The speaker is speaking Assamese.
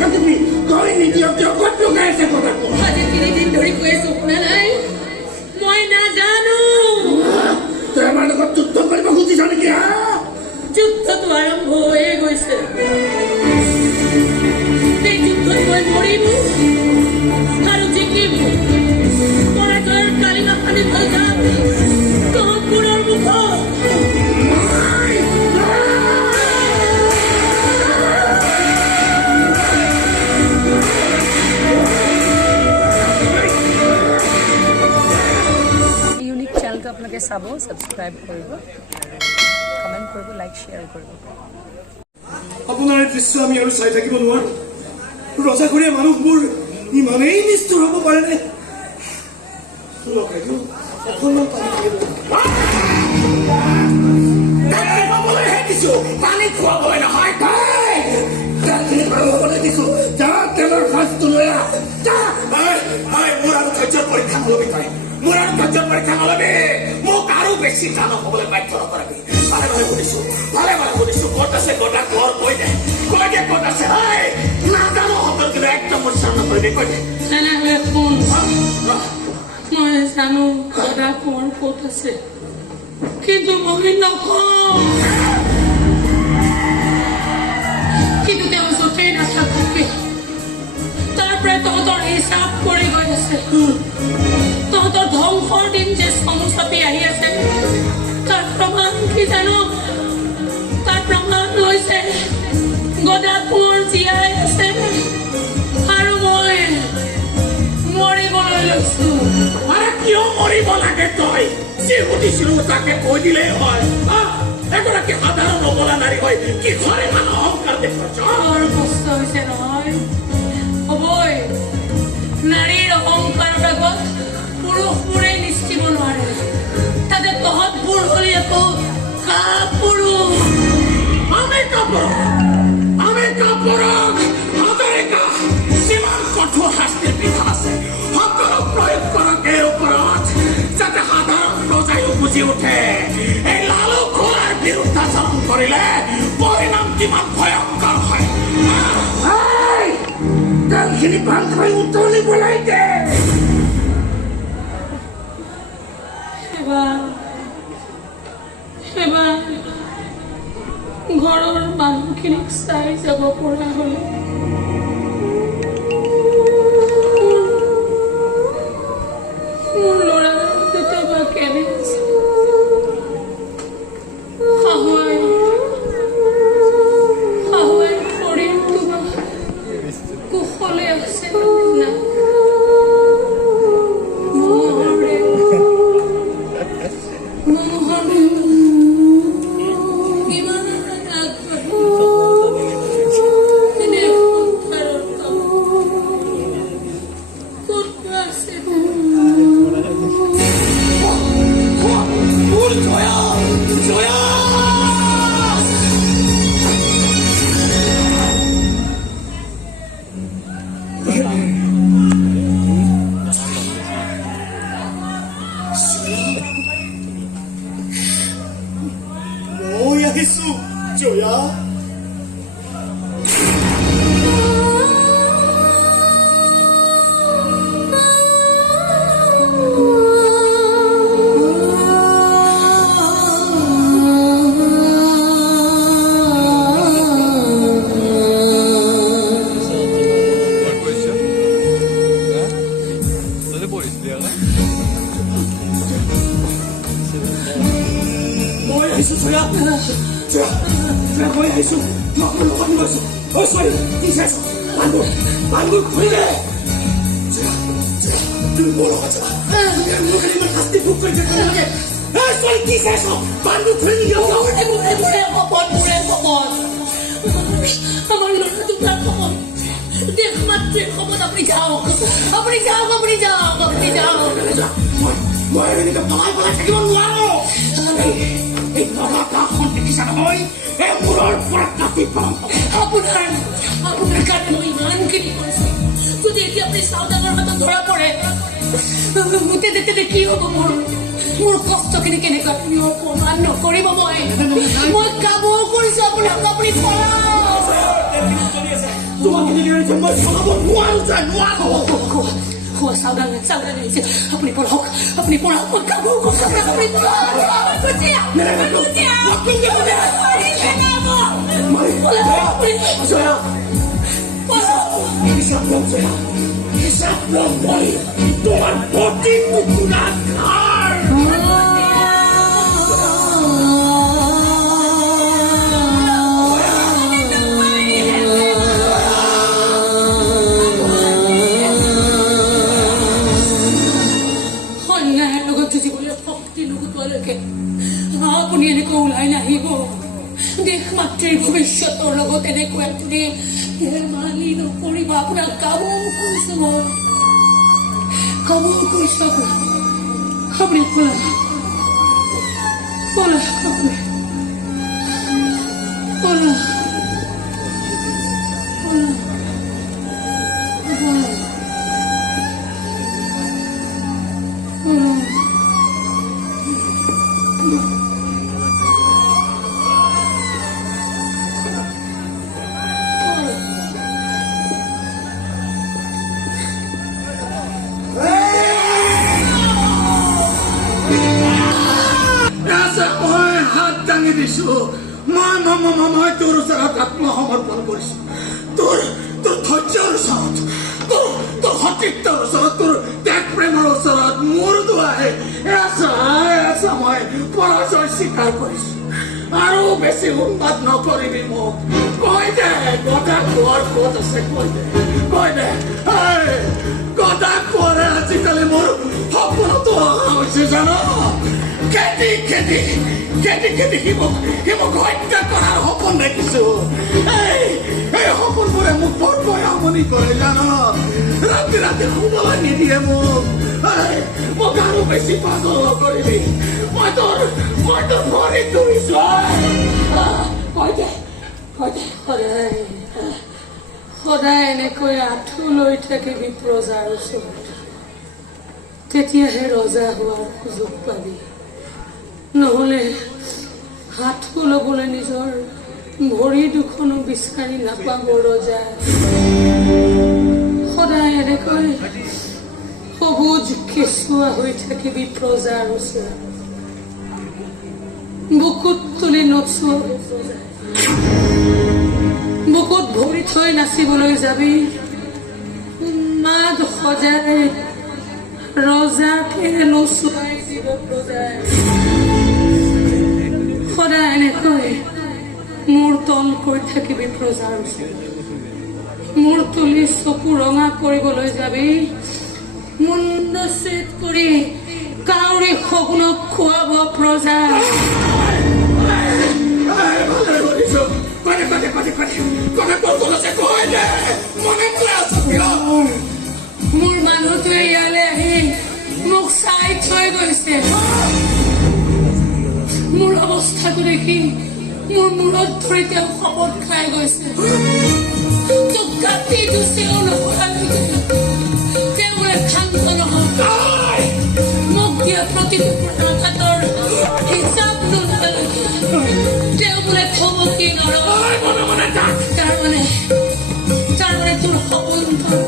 থাকিবি তই নিদিয়ক জগত লগাই আছে কথাটো আজি 3 দিন ধৰি কৈ আছো শুনা নাই মই নাজানো তই আমাৰ লগত যুদ্ধ কৰিব খুজিছ নেকি হা যুদ্ধটো আৰম্ভ হৈয়ে গৈছে এই যুদ্ধত মই মৰিম আৰু জিকিম পৰাজয়ৰ কালিমা খানি থৈ যাম তহঁতবোৰৰ মুখত ইউনিক চেনেলটো আপোনালোকে চাব ছাবস্ক্ৰাইব কৰিব কমেণ্ট কৰিব লাইক শ্বেয়াৰ কৰিব আপোনাৰ এই দৃশ্য আমি আৰু চাই থাকিব নোৱাৰো ৰজাঘৰীয়া মানুহবোৰ ইমানেই নিষ্ঠুৰ হ'ব পাৰেনে অকণমান পানী খুৱাবলৈ নহয় হ'বলৈ দিছো যা তেলৰ সাজটো লৈ মোৰ আৰু ধৈৰ্যৰ পৰীক্ষা নলবি তই মোৰ আৰু ধৈৰ্যৰ পৰীক্ষা নলবি মোক আৰু বেছি জানো হ'বলৈ বাধ্য নকৰাবি ভালে ভালে শুনিছো ক'ত আছে গদা ঘৰ কৈ দে ক'ত আছে নাজানো সকল কিন্তু একদম মোৰ চাম নকৰিবি কৈ দে তেনেহ'লে শুন মই জানো গদা কোৰ ক'ত আছে কিন্তু মই নকওঁ কিন্তু তেওঁ য'তেই নাথাকে তাৰ পৰাই তহঁতৰ হিচাপ কৰি গৈ আছে তহঁতৰ ধ্বংসৰ দিন যে চমু চাপি আহি আছে তাৰ প্ৰমাণ কি জানো তাৰ প্ৰমাণ হৈছে গদা কোঁৱৰ জীয়াই আছে আৰু মই মৰিবলৈ লৈছো আৰে কিয় মৰিব লাগে তই যি সুধিছিলো তাকে কৈ দিলেই হয় এগৰাকী সাধাৰণ নবলা নাৰী হয় কিহৰ ইমান অহংকাৰ দেখুৱাইছ বৰ কষ্ট হৈছে নহয় হ'বই নাৰীৰ অহংকাৰৰ আগত পুৰুষবোৰে নিষ্ঠিব নোৱাৰে তাতে তহঁতবোৰ হ'লি আকৌ কাপুৰুষ আমি কাপুৰুষ হাজৰিকা যিমান কঠোৰ শাস্তিৰ বিধান আছে সকলো প্ৰয়োগ কৰক এই ওপৰত যাতে সাধাৰণ ৰজাইও বুজি উঠে এই লালু খোলাৰ বিৰুদ্ধাচৰণ কৰিলে পৰিণাম কিমান ভয়ংকৰ হয় তেলখিনি ভালকৈ উতলিব লাগে এবাৰ ঘৰৰ মানুহখিনিক চাই যাব পৰা হ'লে মোৰ ল'ৰা দুটা বা কেনে আছে শাহুৱাই শৰীৰটো বা কুশলে আছে না মই আহিছো জয়া মই আহিছো তুমি মোৰ লগত যাবা ইমান শাস্তি ভোগ কৰি থাকিব লাগে কি চাইছ বান্ধু খুলি নিদিয়ক মোৰে শপত আমাৰ ল'ৰা দুটাৰ শপত দেশ মাতৃৰ শপত আপুনি যাওক মই এনেকৈ পলাই থাকিব নোৱাৰো এই নগাঁওখন দেখিছা নহয় এই মূৰৰ পৰা কাটি পাম আপোনাৰ কাৰণে মই ইমানখিনি কৰিছোঁ যদি এতিয়া আপুনি চাউদানৰ হাতত ধৰা পৰে তেতিয়া কি হ'ব মোৰ কষ্টখিনি কেনেকুৱা তুমি অপমান নকৰিব মই কামো কৰিছোঁ আপুনি তোমাক এনেকৈ যে মই চলাব নোৱাৰো যে নোৱাৰো খোৱা সাৱধান হৈছে আপুনি পঢ়ক মই কামবোৰ কৈছো আপুনি তোমাৰ প্ৰতি গুণাগাৰ অন্যায়ৰ লগত যুঁজিবলৈ শক্তি নোগোটোৱালৈকে আপুনি এনেকৈ ওলাই নাহিব দেশ মাতৃৰ ভৱিষ্যতৰ লগত এনেকৈ আপুনি ধেমালি নকৰিব আপোনাক কামো কৰিছো মই কামো কৰিছো আপোনাক আপুনি পলা মই হাত দাঙি দিছো মই তোৰ ওচৰত আত্মসমৰ্পণ কৰিছো তোৰ ধৈৰ্যৰ ওচৰত তোৰ সতীত্বৰ ওচৰত তোৰ ত্যাগ প্ৰেমৰ ওচৰত মোৰ দুৱাই মই পৰাজয় স্বীকাৰ কৰিছো আৰু বেছি উন্মাদ নকৰিবি মোক কৈ দে গদা কোৱাৰ ক'ত আছে কৈ দে গদা কোৱাৰে আজিকালি মোৰ সপোনতো অহা হৈছে জানো খেতি মোক হত্যা কৰাৰ সপোন দেখিছো এই সপোনবোৰে মোক বৰকৈ আমনি কৰে জানো ৰাতি শুবলৈ নিদিয়ে মোক আৰু বেছি পাগল নকৰিবি মই তোৰ ভৰিত ধৰিছো সদায় এনেকৈ আঁঠু লৈ থাকিবি প্ৰজাৰ ওচৰত তেতিয়াহে ৰজা হোৱাৰ সুযোগ পাবি নহ'লে আঁঠু ল'বলৈ নিজৰ ভৰি দুখনো বিচাৰি নাপাব ৰজা সদায় এনেকৈ সবুজ কেঁচুৱা হৈ থাকিবি প্ৰজাৰ ওচৰত বুকুত তুলি নচুৱাবি প্ৰজা বুকুত ভৰি থৈ নাচিবলৈ যাবি মাত সজাই ৰজাকে নচুৱাই দিব প্ৰজাই সদায় এনেকৈ মূৰ তল কৰি থাকিবি প্ৰজাৰ ওচৰত মূৰ তুলি চকু ৰঙা কৰিবলৈ যাবি মুণ্ড ছেদ কৰি কাউৰী সগুণক খুৱাব প্ৰজা মোৰ মানুহটোৱে ইয়ালৈ আহি মোক চাই থৈ গৈছে মোৰ অৱস্থাটো দেখি মোৰ মূৰত ধৰি তেওঁ শপত খাই গৈছে তোক কাটি দুচেও নকৰালৈকে তেওঁ বোলে শান্ত নহয় মোক দিয়া প্ৰতিটো প্ৰাণঘাতৰ হিচাপ নোলোৱালৈকে তেওঁ বোলে থমকি নৰয় তাৰমানে তোৰ সপোন